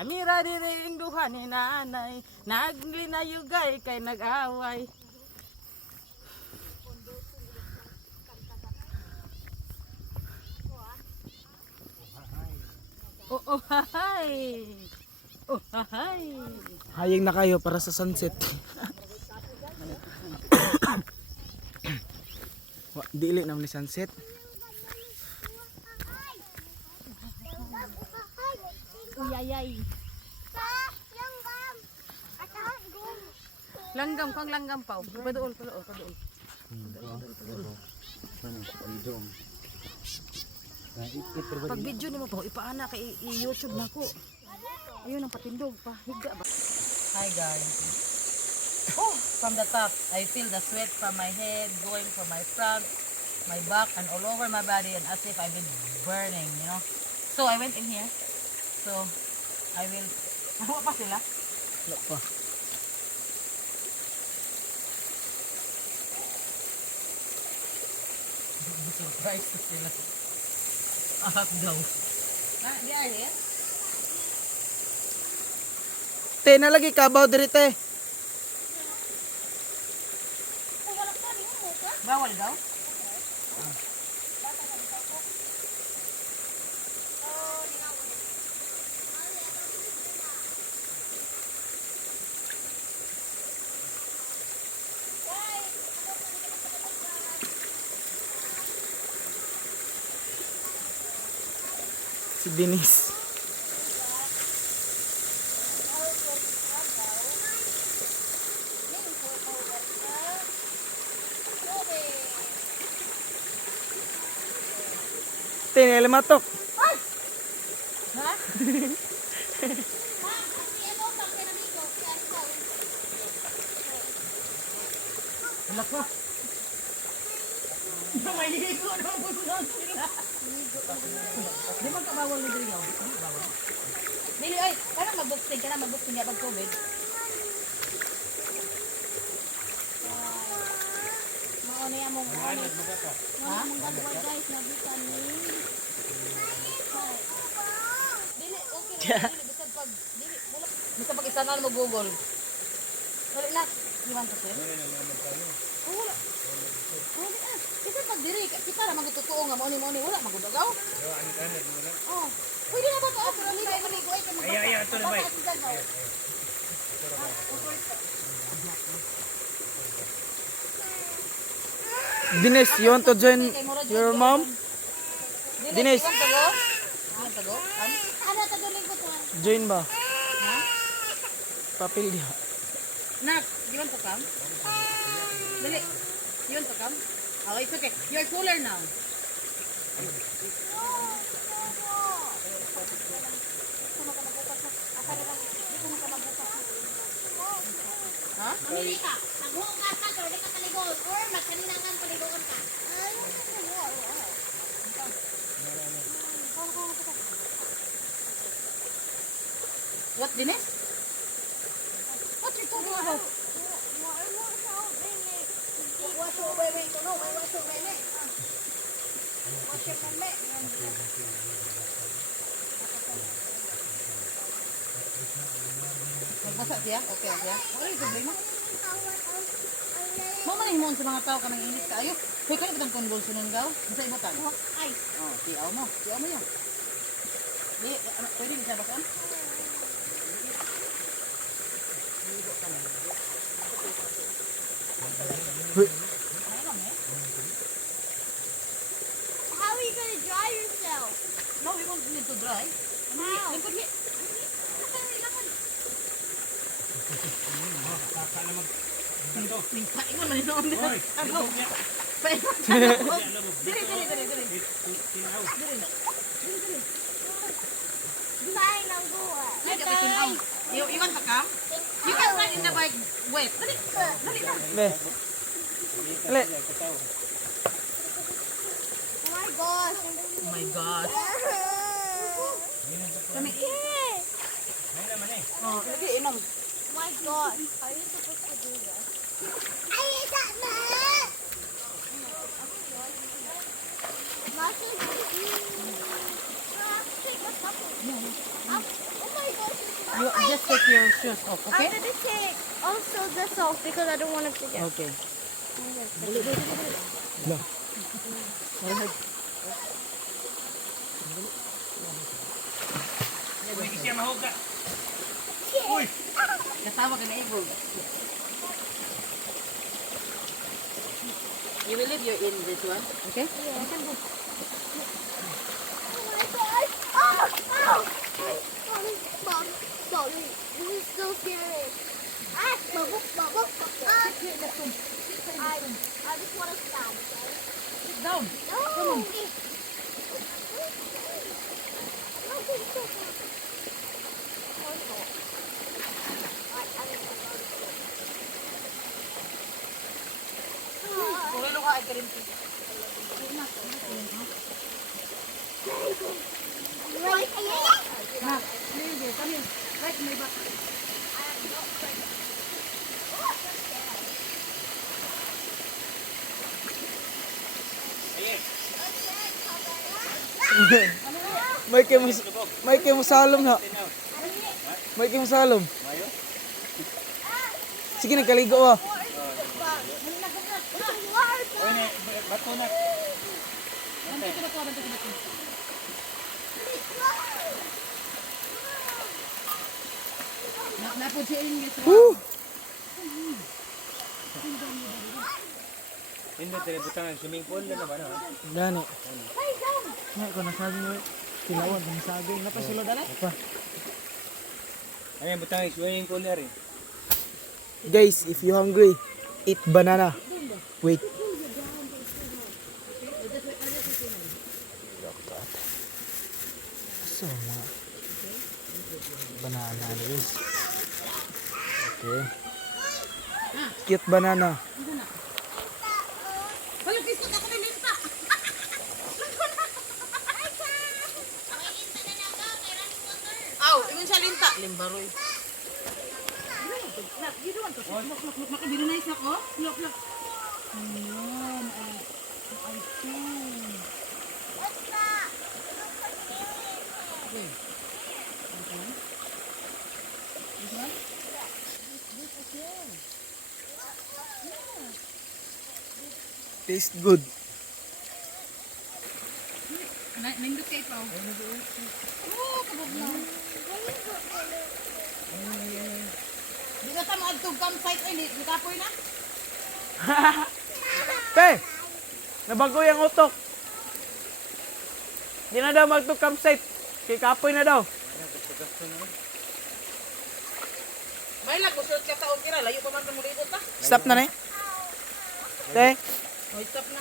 Samira diring duha ni nanay, naglinayugay kay nag-away. Oh, hay. Oh, hay. Haying na kayo para sa sunset. Dili naman ni sunset. Uyayay. Langgam, kang langgam pa. Paduol. Pag video nimo pa, ipaana kay i-YouTube na ko. Ayun ang patindog pa. Higa ba? Hi guys. Oh, from the top, I feel the sweat from my head going from my front, my back, and all over my body, and as if I've been burning, you know. So I went in here. So I will. Nakuha pa sila? Wala pa. Surprise na sila. Ahak daw. Di ay eh? Te, nalagi kabaw diri te. Bawal daw? Si Denise. Te, nilamatok. Ha? Wala ka. Mahihigo na po sila. Di ba kabawal na diri yaw? Bawal. Dili ay, kana mag-boxing ka na mag-boxing ya pag COVID. Mao niya mong ano. Ha? Mong gadway guys na vitamin. Dili okay ra dili bisag pag dili wala. Bisa pag isa na mo Google. Dali na. Iwan to sir. Oh, wala. Kasi pag diri kita ra magtutuo nga mo ni wala magudagaw. Oh. Pwede na ba to? Pero ligo ay kay mag. Ay ito na ba? Denise, you want to join your mom? Denise. Tago? Ano taguling ko to? Join ba? Ha? Papel dia. Nak, you want to come? Dali. You want to come? Oh, it's okay. You're cooler now. Ha? Pili ka. Maghugas ka pero di ka taligon or magkaninangan paligon ka. What, Dennis? What you talking about? Nagbasa siya? Okay siya? Wala yung problema. Mamanihin sa mga tao ka ng init ka. Ayaw. Huwag ka na kitang convulsion nun daw. Sa ibutan. Ay. Oh, tiyaw mo. Tiyaw mo yan. Di, ano, pwede di sa basan? How are you gonna dry yourself? No, we won't need to dry. How? Ingon man ino om. Ano? Dili. Sayang ng buwan. You want to come? You can ride in the bike wet. Dali. Be. Ale. Oh my gosh. Oh my gosh. Kami. Oh, lagi inom. Oh my gosh. Are you supposed to do this? I ate that man. Oh my gosh. You just take your shoes off, I'm okay? gonna take also this off because I don't want it to get. Okay. No. Katawa ka na igog. You will leave your in this one, okay? Oh my gosh! Oh! Oh! Sorry, Mom. Sorry. This is so scary. Ah! Bubble, bubble. Ah! I just want to stand. Sit down. No! Kurilo ka ay kalimti. Na, sige, kami. Right, may ba? May kay musalom na. May kay musalom. Sige nagkaligo ah. Napod siya English. Woo! Hindi, tinibutang ang swimming pool na naman. Gani. Nga ko nasabi mo. Tilawan ng saging. Napasulo dala? Apa? Ayun, butang ang swimming pool na rin. Guys, if you hungry, eat banana. Wait. So, mga banana guys. Okay. Cute banana. Halog, isot ako ng linta. Aw, ingon siya linta. Limbaroy. You don't want to look. Makabili na isa ko. Look. Ayan. I see. Okay. This one? This again. Taste good. Nindot kayo pa. Oh, kabog na. Di ka tama adtog campsite ay di kapoy na. Te! Nabago yung utok. Di na daw magto campsite. Kay kapoy na daw. May lang ko suot ka taon tira layo pa man mo libot ta. Stop na na eh. Te! Oh, stop na.